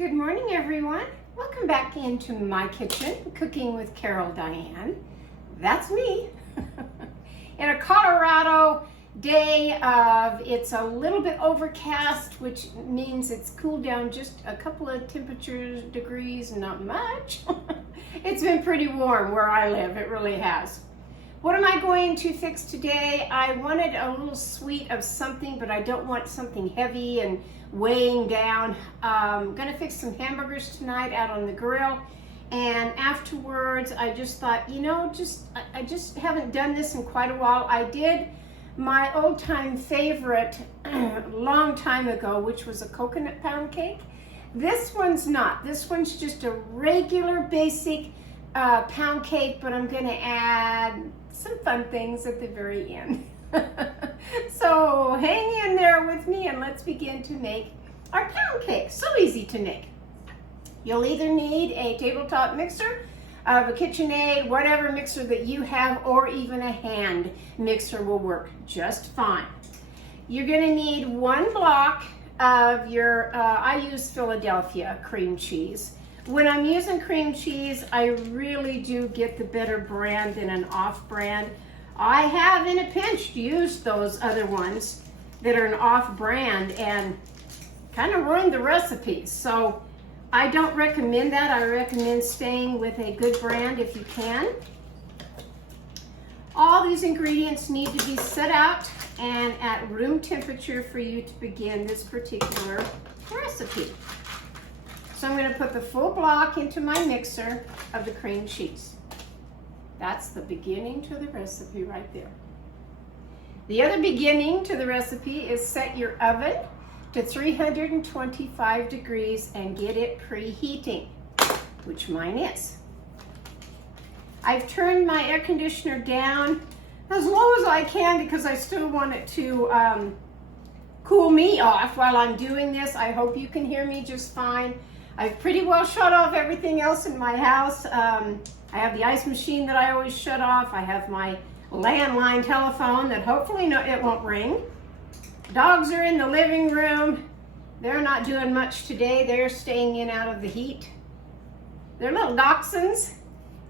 Good morning, everyone. Welcome back into my kitchen, Cooking with Carol Diane. That's me. In a Colorado day of, it's a little bit overcast, which means it's cooled down just a couple of degrees, not much. It's been pretty warm where I live, it really has. What am I going to fix today? I wanted a little sweet of something, but I don't want something heavy and weighing down. I'm gonna fix some hamburgers tonight out on the grill, and afterwards I just thought, I just haven't done this in quite a while. I did my old-time favorite long time ago, which was a coconut pound cake. This one's not. This one's just a regular basic pound cake, but I'm gonna add some fun things at the very end. So hang in there with me and let's begin to make our pound cake. So easy to make. You'll either need a tabletop mixer, of a KitchenAid, whatever mixer that you have, or even a hand mixer will work just fine. You're gonna need 1 block of your, I use Philadelphia cream cheese. When I'm using cream cheese, I really do get the better brand than an off brand. I have in a pinch used those other ones that are an off brand and kind of ruined the recipes. So I don't recommend that. I recommend staying with a good brand if you can. All these ingredients need to be set out and at room temperature for you to begin this particular recipe. So I'm going to put the full block into my mixer of the cream cheese. That's the beginning to the recipe right there. The other beginning to the recipe is set your oven to 325 degrees and get it preheating, which mine is. I've turned my air conditioner down as low as I can because I still want it to cool me off while I'm doing this. I hope you can hear me just fine. I've pretty well shut off everything else in my house. I have the ice machine that I always shut off. I have my landline telephone that hopefully it won't ring. Dogs are in the living room. They're not doing much today. They're staying in out of the heat. They're little dachshunds,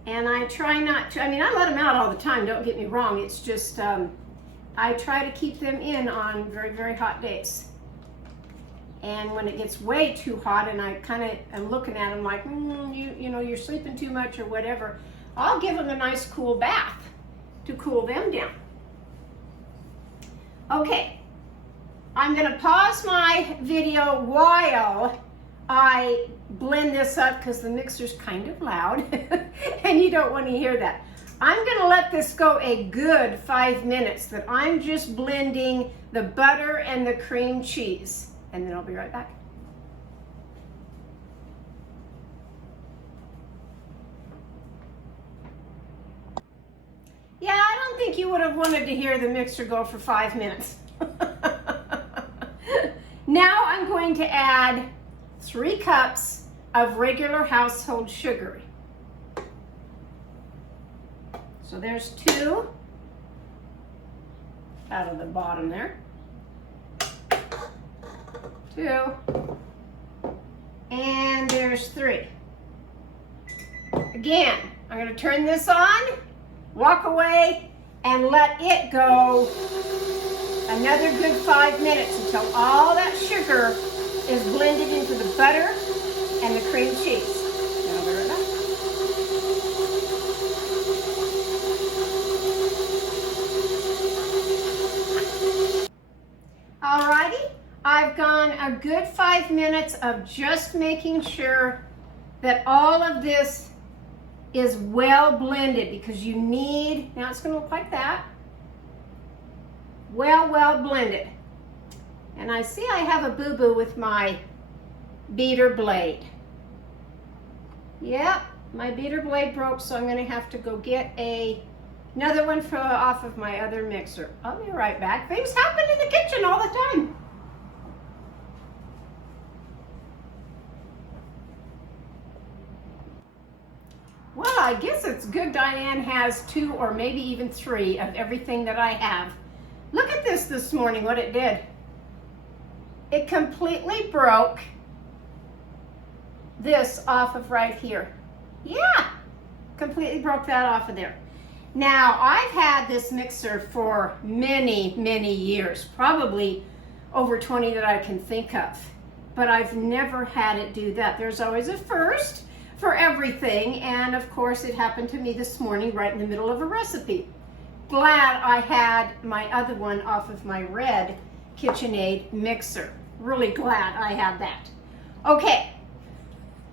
and I try not to, I let them out all the time, don't get me wrong. It's just, I try to keep them in on very, very hot days. And when it gets way too hot and I kind of am looking at them like, you're sleeping too much or whatever, I'll give them a nice cool bath to cool them down. Okay, I'm gonna pause my video while I blend this up because the mixer's kind of loud and you don't want to hear that. I'm gonna let this go a good 5 minutes that I'm just blending the butter and the cream cheese. And then I'll be right back. Yeah, I don't think you would have wanted to hear the mixer go for 5 minutes. Now I'm going to add 3 cups of regular household sugar. So there's 2 out of the bottom there. 2, and there's 3. Again, I'm going to turn this on, walk away, and let it go another good 5 minutes until all that sugar is blended into the butter and the cream cheese. Then I'll be right back. Alrighty. I've gone a good 5 minutes of just making sure that all of this is well blended because you need, now it's going to look like that, well blended. And I see I have a boo-boo with my beater blade. Yep, my beater blade broke, so I'm going to have to go get another one off of my other mixer. I'll be right back. Things happen in the kitchen all the time. Well, I guess it's good Diane has 2 or maybe even 3 of everything that I have. Look at this morning, what it did. It completely broke this off of right here. Yeah, completely broke that off of there. Now, I've had this mixer for many, many years, probably over 20 that I can think of, but I've never had it do that. There's always a first for everything, and of course it happened to me this morning right in the middle of a recipe. Glad I had my other one off of my red KitchenAid mixer. Really glad I had that. Okay,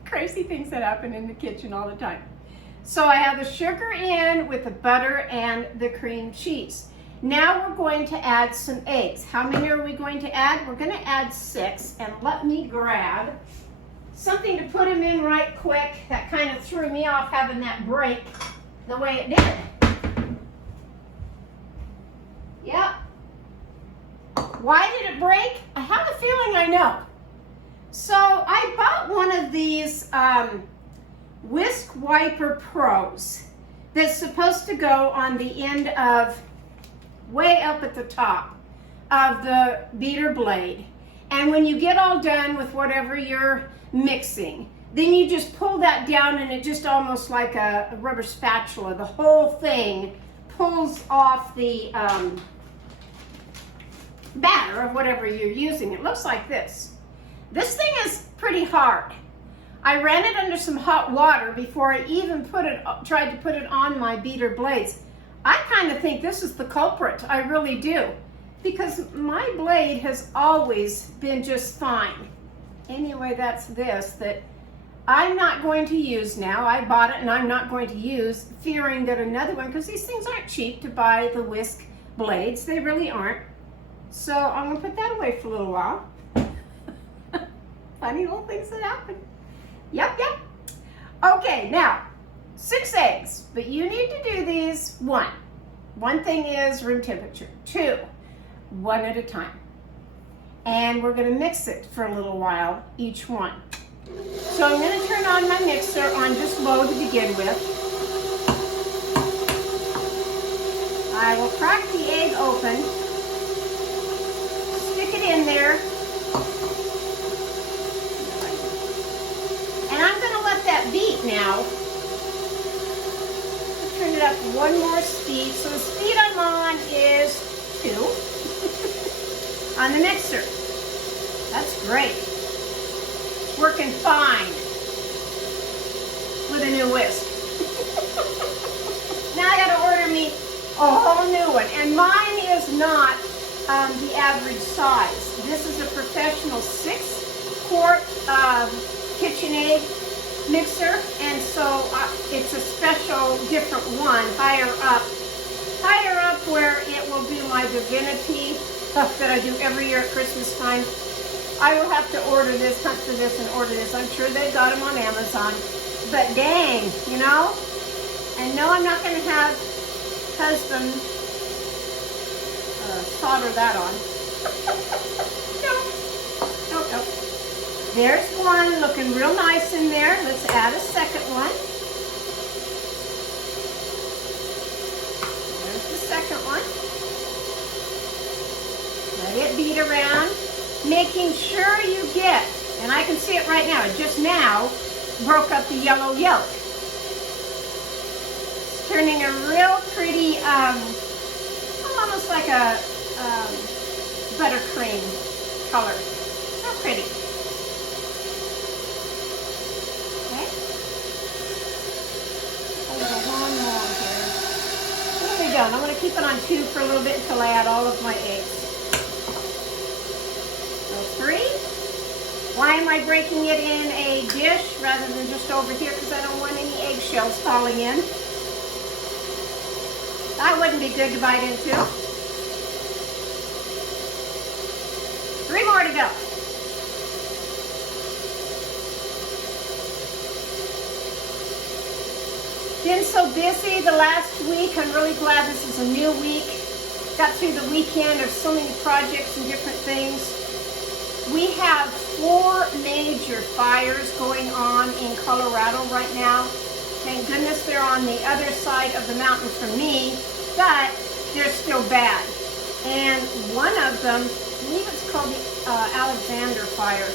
crazy things that happen in the kitchen all the time. So I have the sugar in with the butter and the cream cheese. Now we're going to add some eggs. How many are we going to add? We're going to add 6, and let me grab something to put them in right quick. That kind of threw me off having that break the way it did. Yep. Why did it break? I have a feeling I know. So I bought one of these Whisk Wiper Pros that's supposed to go on the end of, way up at the top of the beater blade. And when you get all done with whatever you're mixing, then you just pull that down and it just almost like a rubber spatula. The whole thing pulls off the batter of whatever you're using. It looks like this. This thing is pretty hard. I ran it under some hot water before I even tried to put it on my beater blades. I kind of think this is the culprit. I really do. Because my blade has always been just fine. Anyway, that's this that I'm not going to use now. I bought it and I'm not going to use, fearing that another one, because these things aren't cheap to buy the whisk blades. They really aren't. So I'm going to put that away for a little while. Funny little things that happen. Yep. Okay, now 6 eggs, but you need to do these one thing is room temperature, 2, one at a time, and we're going to mix it for a little while each one. So I'm going to turn on my mixer on just low to begin with. I will crack the egg open, stick it in there, and I'm going to let that beat now. Turn it up one more speed. So the speed I'm on is 2 on the mixer. That's great. It's working fine with a new whisk. Now I got to order me a whole new one, and mine is not the average size. This is a professional 6-quart KitchenAid mixer, and so it's a special different one higher up where it will do my divinity stuff that I do every year at Christmas time. I will have to order this, hunt for this, and order this. I'm sure they've got them on Amazon, but dang, you know. And no, I'm not going to have husband solder that on. Nope. There's one looking real nice in there. Let's add a second one. There's the second one. Let it beat around, making sure you get, and I can see it right now, it just now broke up the yellow yolk. It's turning a real pretty, almost like a buttercream color. So pretty. I'm going to keep it on 2 for a little bit until I add all of my eggs. So 3. Why am I breaking it in a dish rather than just over here? Because I don't want any eggshells falling in. That wouldn't be good to bite into. 3 more to go. Been so busy the last week. I'm really glad this is a new week. Got through the weekend of so many projects and different things. We have 4 major fires going on in Colorado right now. Thank goodness they're on the other side of the mountain from me, but they're still bad. And one of them, I believe it's called the Alexander Fire.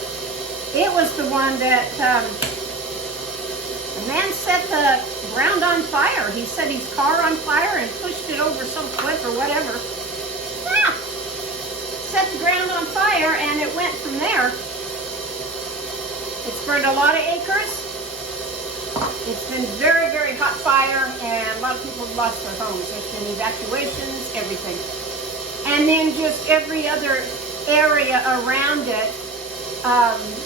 It was the one that The man set the ground on fire. He set his car on fire and pushed it over some cliff or whatever. Yeah. Set the ground on fire and it went from there. It's burned a lot of acres. It's been very, very hot fire and a lot of people have lost their homes. There's been evacuations, everything. And then just every other area around it,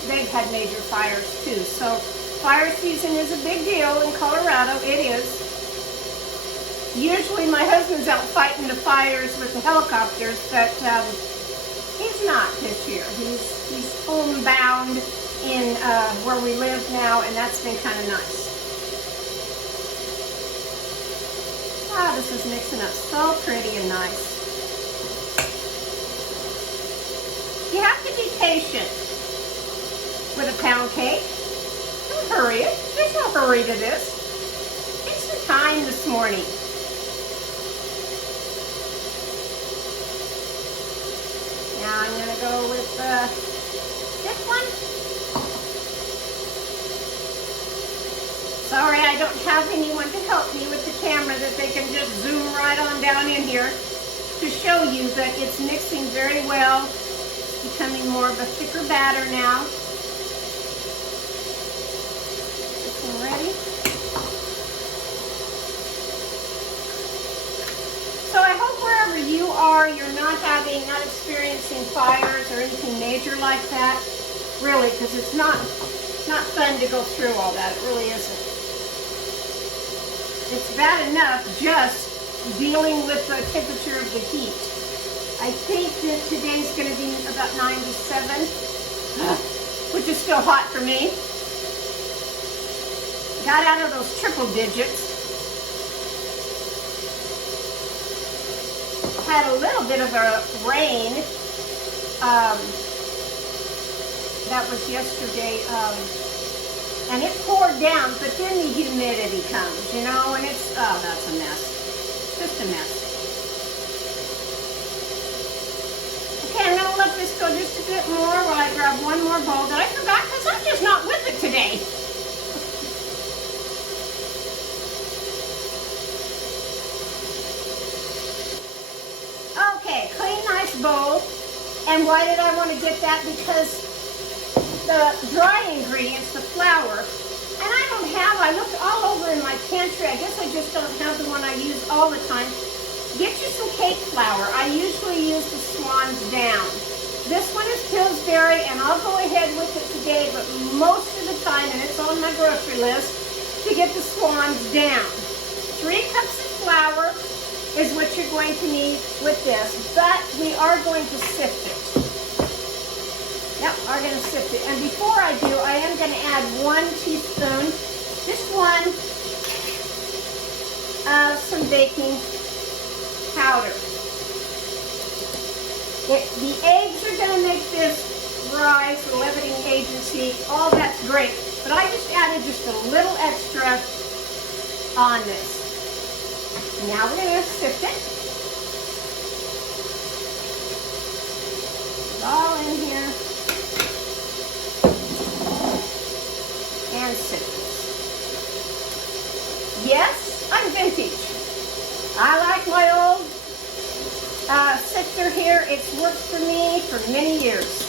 they've had major fires too. So fire season is a big deal in Colorado. It is. Usually my husband's out fighting the fires with the helicopters, but he's not this year. He's homebound in where we live now, and that's been kind of nice. Ah, this is mixing up so pretty and nice. You have to be patient with a pound cake. Don't hurry it. There's no hurry to this. Take some time this morning. Now I'm going to go with this one. Sorry, I don't have anyone to help me with the camera that they can just zoom right on down in here to show you that it's mixing very well. It's becoming more of a thicker batter now. This one ready? So I hope wherever you are, you're not experiencing fires or anything major like that. Really, because it's not fun to go through all that. It really isn't. It's bad enough just dealing with the temperature of the heat. I think that today's going to be about 97, which is still hot for me. Got out of those triple digits. Had a little bit of a rain. That was yesterday. And it poured down, but then the humidity comes, you know, and it's, oh, that's a mess. Just a mess. Okay, I'm going to let this go just a bit more while I grab one more bowl that I forgot because I'm just not with it today. Okay, clean, nice bowl. And why did I want to get that? Because the dry ingredients, the flour, and I looked all over in my pantry. I guess I just don't have the one I use all the time. Get you some cake flour. I usually use the Swan's Down. This one is Pillsbury, and I'll go ahead with it today, but most of the time, and it's on my grocery list, to get the Swan's Down. 3 cups of flour is what you're going to need with this, but we are going to sift it. Yep, I'm going to sift it. And before I do, I am going to add 1 teaspoon, just one, of some baking powder. The eggs are going to make this rise, the leavening agency, all that's great. But I just added just a little extra on this. Now we're going to sift it. It's all in here. And sift this. Yes, I'm vintage. I like my old sifter here. It's worked for me for many years.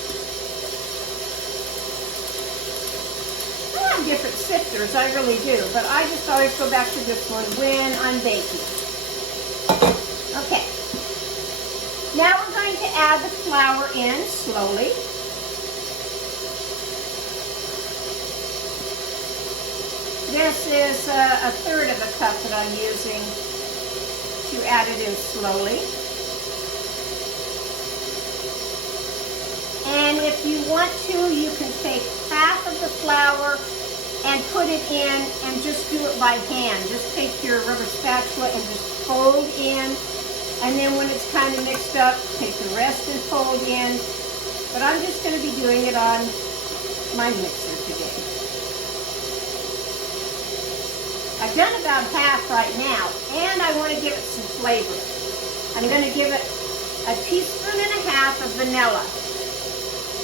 I have different sifters, I really do, but I just always go back to this one when I'm baking. Okay. Now we're going to add the flour in slowly. This is a third of a cup that I'm using to add it in slowly. And if you want to, you can take half of the flour and put it in and just do it by hand. Just take your rubber spatula and just fold in. And then when it's kind of mixed up, take the rest and fold in. But I'm just going to be doing it on my mixer today. I've done about half right now, and I want to give it some flavor. I'm going to give it a teaspoon and a half of vanilla.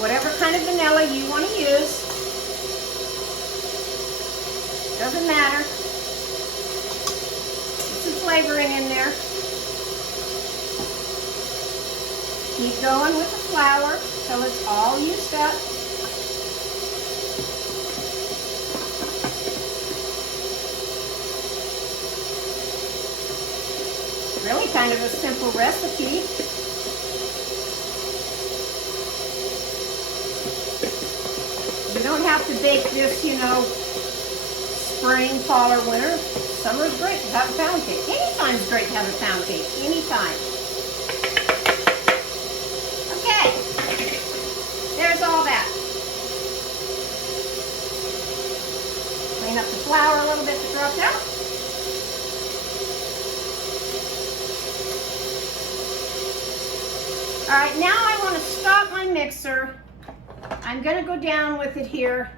Whatever kind of vanilla you want to use. Doesn't matter. Put some flavoring in there. Keep going with the flour till it's all used up. Really kind of a simple recipe. You don't have to bake this, you know, spring, fall, or winter. Summer's great to have a pound cake. Anytime's great to have a pound cake. Anytime. Okay. There's all that. Clean up the flour a little bit that dropped out. All right, now I want to stop my mixer. I'm going to go down with it here,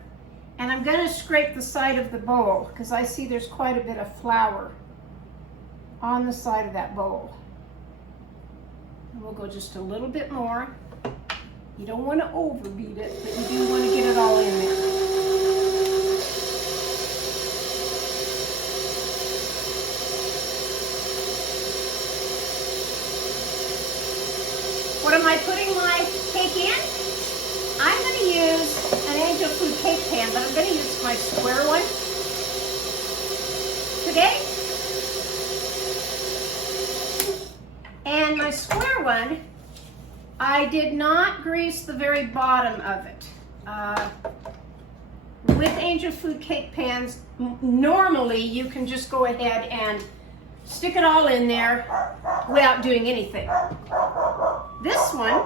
and I'm going to scrape the side of the bowl because I see there's quite a bit of flour on the side of that bowl. And we'll go just a little bit more. You don't want to overbeat it, but you do want to get it all in there. What am I putting my cake in? I'm going to use an Angel Food cake pan, but I'm going to use my square one today. And my square one, I did not grease the very bottom of it. With Angel Food cake pans, normally you can just go ahead and stick it all in there without doing anything. This one,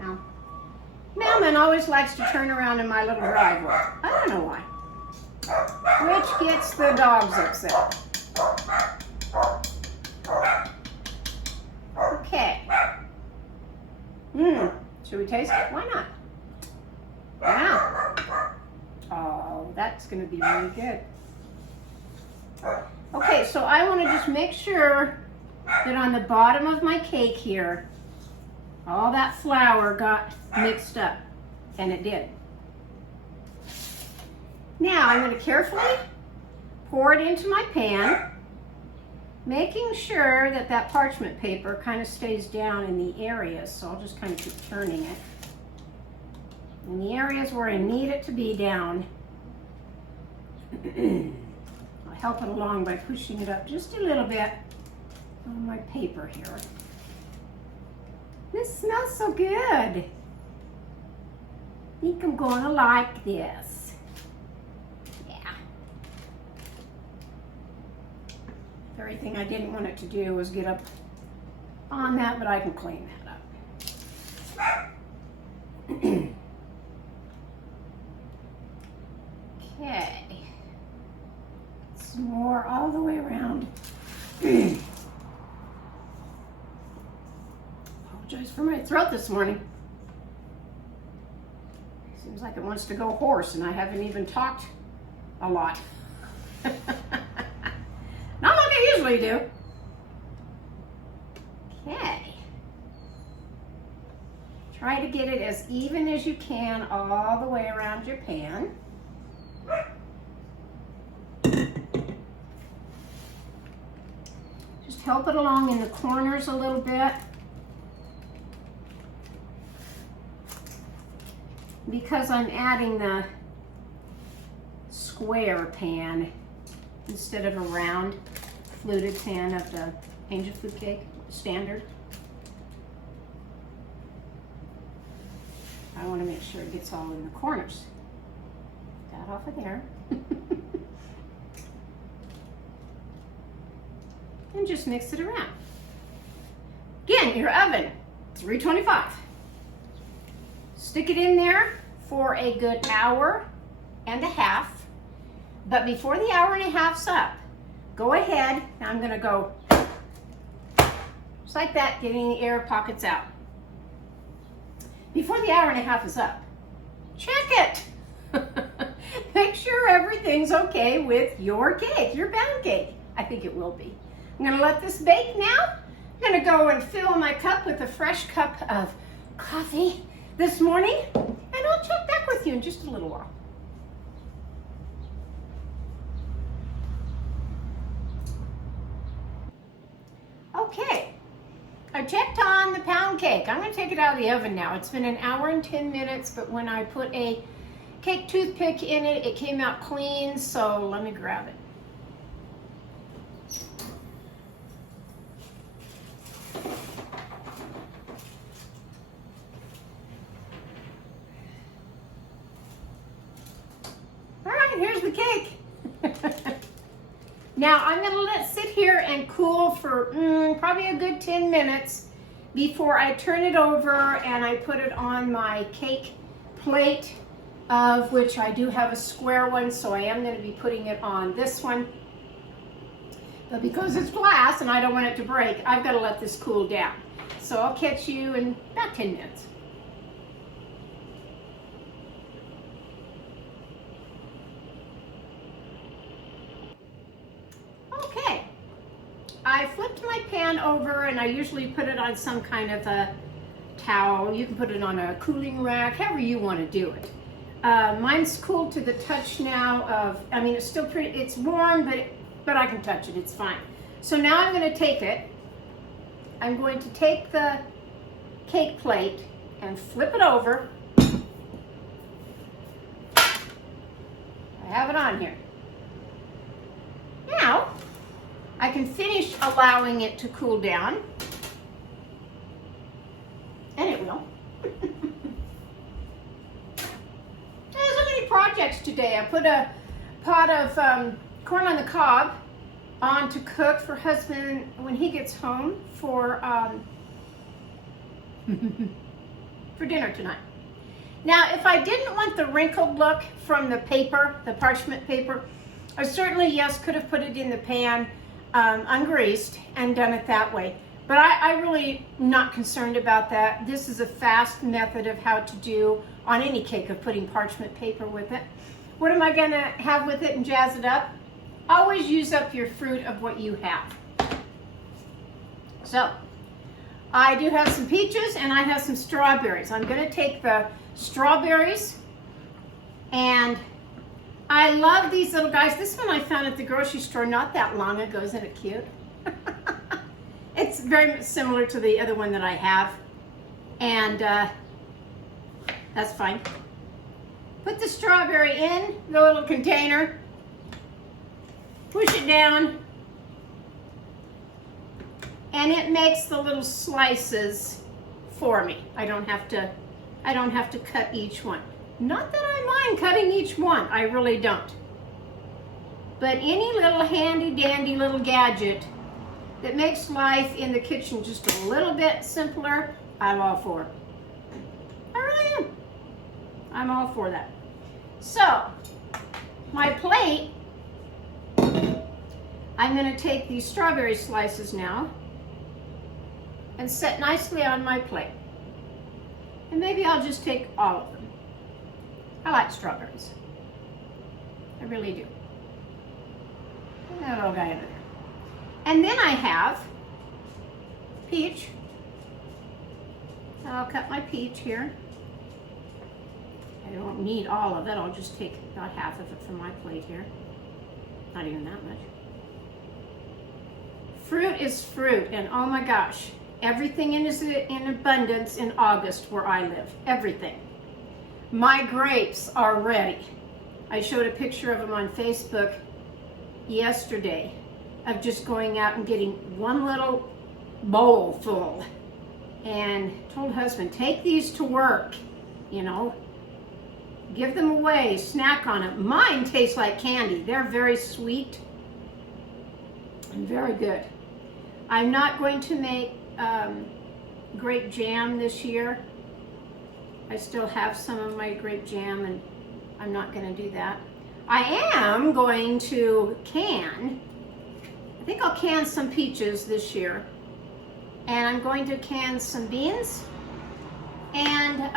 now, Mailman always likes to turn around in my little driveway. I don't know why. Which gets the dogs upset. Okay. Should we taste it? Why not? Wow. Oh, that's going to be really good. Okay, so I want to just make sure that on the bottom of my cake here, all that flour got mixed up, and it did. Now I'm going to carefully pour it into my pan, making sure that that parchment paper kind of stays down in the areas, so I'll just kind of keep turning it. In the areas where I need it to be down, I'll help it along by pushing it up just a little bit on my paper here. This smells so good. I think I'm gonna like this. Yeah. The very thing I didn't want it to do was get up on that, but I can clean that up. Okay. Some more all the way around. Apologize for my throat this morning. Seems like it wants to go hoarse, and I haven't even talked a lot. Not like I usually do. Okay. Try to get it as even as you can all the way around your pan. Just help it along in the corners a little bit. Because I'm adding the square pan instead of a round fluted pan of the Angel Food cake standard, I want to make sure it gets all in the corners. Get that off of there. And just mix it around. Again, your oven, 325. Stick it in there for a good hour and a half. But before the hour and a half's up, go ahead. Now I'm going to go just like that, getting the air pockets out. Before the hour and a half is up, check it. Make sure everything's okay with your cake, your pound cake. I think it will be. I'm going to let this bake now. I'm going to go and fill my cup with a fresh cup of coffee this morning, and I'll check back with you in just a little while. cake. I'm going to take it out of the oven now. It's been 1 hour and 10 minutes, but when I put a cake toothpick in it, it came out clean, so let me grab it. All right, here's the cake. Now I'm going to let it sit here and cool for probably a good 10 minutes before I turn it over and I put it on my cake plate, of which I do have a square one, so I am going to be putting it on this one. But because it's glass and I don't want it to break, I've got to let this cool down. So I'll catch you in about 10 minutes. Okay, I flipped my pan over and I usually put it on some kind of a towel. You can put it on a cooling rack, however you want to do it. Mine's cooled to the touch now I mean, it's still pretty, it's warm, but I can touch it, it's fine. So now I'm going to take it. I'm going to take the cake plate and flip it over. I have it on here. Now, I can finish allowing it to cool down. And it will. There's so many projects today. I put a pot of corn on the cob on to cook for husband when he gets home for dinner tonight. Now, if I didn't want the wrinkled look from the paper, the parchment paper, I certainly, yes, could have put it in the pan ungreased and done it that way. But I really not concerned about that. This is a fast method of how to do on any cake, of putting parchment paper with it. What am I going to have with it and jazz it up? Always use up your fruit of what you have. So, I do have some peaches and I have some strawberries. I'm going to take the strawberries, and I love these little guys. This one I found at the grocery store not that long ago. Isn't it cute? It's very similar to the other one that I have, and that's fine. Put the strawberry in the little container, push it down, and it makes the little slices for me. I don't have to cut each one. Not that I mind cutting each one, I really don't. But any little handy dandy little gadget that makes life in the kitchen just a little bit simpler, I'm all for. I really am. I'm all for that. So, my plate, I'm going to take these strawberry slices now and set nicely on my plate. And maybe I'll just take all of them. I like strawberries. I really do. Look at that little guy under there. And then I have peach. I'll cut my peach here. I don't need all of it. I'll just take about half of it from my plate here. Not even that much. Fruit is fruit, and oh my gosh, everything is in abundance in August where I live. Everything. My grapes are ready. I showed a picture of them on Facebook yesterday of just going out and getting one little bowl full, and told husband, take these to work, you know, give them away, snack on them. Mine taste like candy. They're very sweet and very good. I'm not going to make grape jam this year. I still have some of my grape jam, and I'm not going to do that. I am going to can, I think I'll can some peaches this year, and I'm going to can some beans and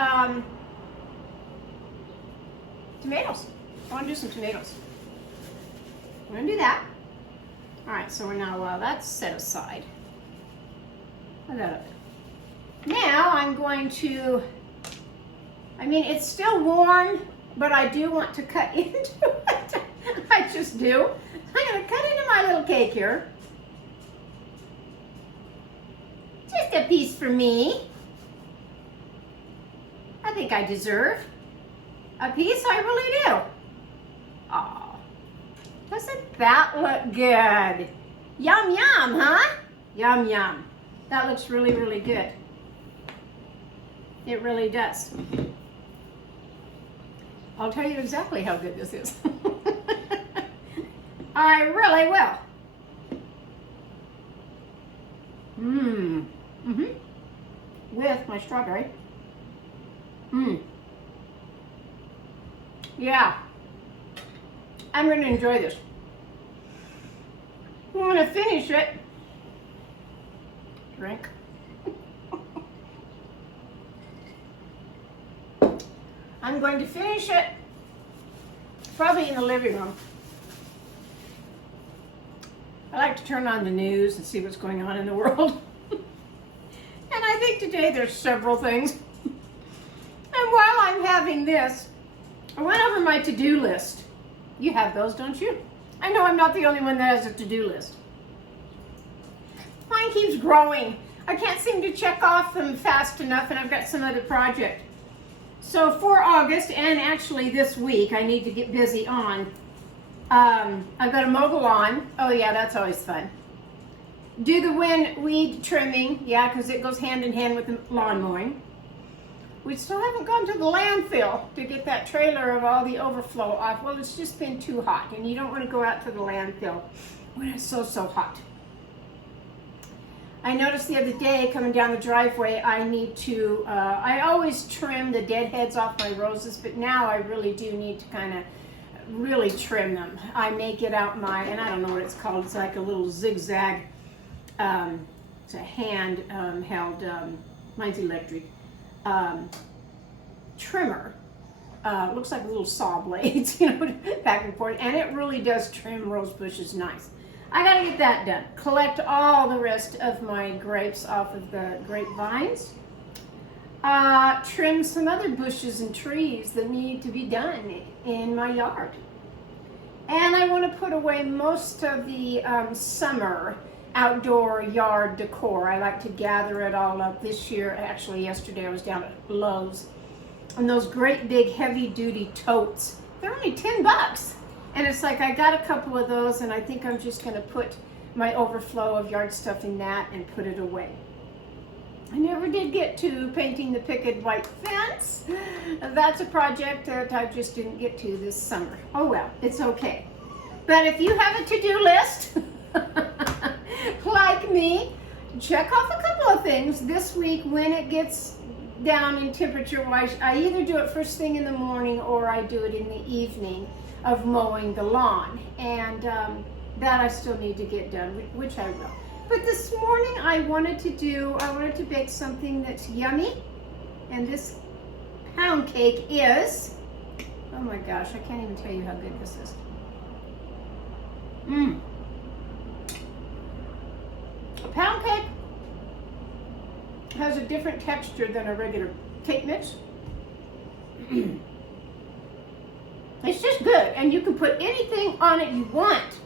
tomatoes. I want to do some tomatoes. I'm going to do that. All right, so we're now, that's set aside. Put that up. Now I'm going to, I mean, it's still warm, but I do want to cut into it. I just do. I'm going to cut into my little cake here. Just a piece for me. think I deserve a piece. I really do. Oh, doesn't that look good? Yum, yum, huh? Yum, yum. That looks really, really good. It really does. I'll tell you exactly how good this is. I really will. With my strawberry. Yeah. I'm going to enjoy this. I'm going to finish it. Drink. I'm going to finish it probably in the living room. I like to turn on the news and see what's going on in the world. And I think today there's several things. And while I'm having this, I went over my to-do list. You have those, don't you? I know I'm not the only one that has a to-do list. Mine keeps growing. I can't seem to check off them fast enough, and I've got some other project. So for August, and actually this week, I need to get busy on. I've got to mow the lawn. Oh yeah, that's always fun. Do the weed trimming, yeah, because it goes hand in hand with the lawn mowing. We still haven't gone to the landfill to get that trailer of all the overflow off. Well, it's just been too hot, and you don't want to go out to the landfill when it's so hot. I noticed the other day coming down the driveway, I need to, I always trim the dead heads off my roses, but now I really do need to kind of really trim them. I may get out my, and I don't know what it's called, it's like a little zigzag, it's a hand held, mine's electric, trimmer. Looks like little saw blades, you know, back and forth, and it really does trim rose bushes nice. I gotta get that done. Collect all the rest of my grapes off of the grapevines. Trim some other bushes and trees that need to be done in my yard. And I want to put away most of the summer outdoor yard decor. I like to gather it all up. This year, actually yesterday I was down at Lowe's, and those great big heavy duty totes, they're only $10. And it's like I got a couple of those, and I think I'm just going to put my overflow of yard stuff in that and put it away. I never did get to painting the picket white fence. That's a project that I just didn't get to this summer. Oh well, it's okay. But if you have a to-do list, like me, check off a couple of things this week when it gets down in temperature-wise. I either do it first thing in the morning or I do it in the evening of mowing the lawn, and that I still need to get done, which I will. But this morning I wanted to bake something that's yummy, and this pound cake is, oh my gosh, I can't even tell you how good this is. A pound cake has a different texture than a regular cake mix. It's just good, and you can put anything on it you want.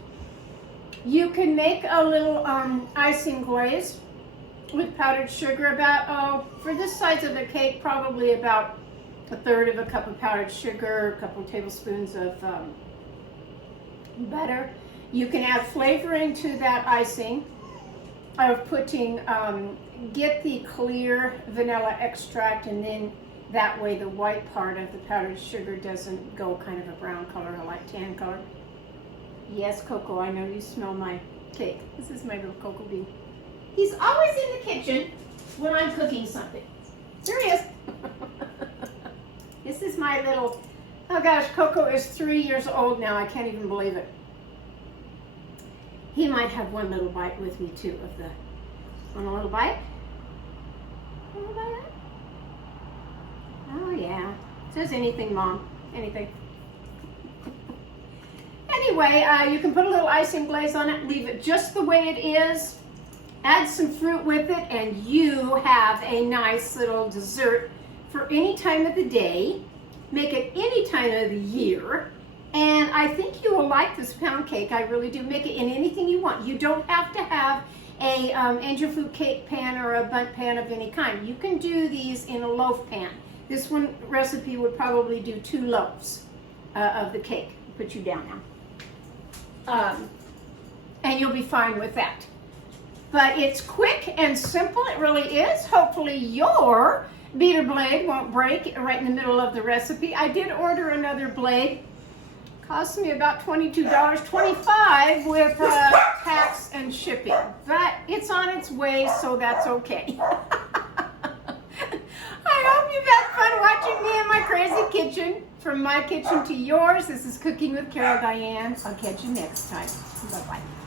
You can make a little icing glaze with powdered sugar, about, for this size of a cake, probably about 1/3 of a cup of powdered sugar, a couple of tablespoons of butter. You can add flavor into that icing of putting, get the clear vanilla extract, and then that way the white part of the powdered sugar doesn't go kind of a brown color or like tan color. Yes, Coco, I know you smell my cake. This is my little Coco Bee. He's always in the kitchen when I'm cooking something. There he is. This is my little, oh gosh, Coco is 3 years old now. I can't even believe it. He might have one little bite with me too of the, want a little bite? A little bite? Oh yeah. Says anything, Mom. Anything. Anyway, you can put a little icing glaze on it, leave it just the way it is, add some fruit with it, and you have a nice little dessert for any time of the day. Make it any time of the year, and I think you will like this pound cake. I really do. Make it in anything you want. You don't have to have a angel food cake pan or a bundt pan of any kind. You can do these in a loaf pan. This one recipe would probably do 2 loaves of the cake. Put you down now. And you'll be fine with that. But it's quick and simple, it really is. Hopefully your beater blade won't break right in the middle of the recipe. I did order another blade. Cost me about $22, $25 with tax and shipping. But it's on its way, so that's okay. I hope you've had fun watching me in my crazy kitchen. From my kitchen to yours, this is Cooking with Carol Diane. I'll catch you next time. Bye-bye.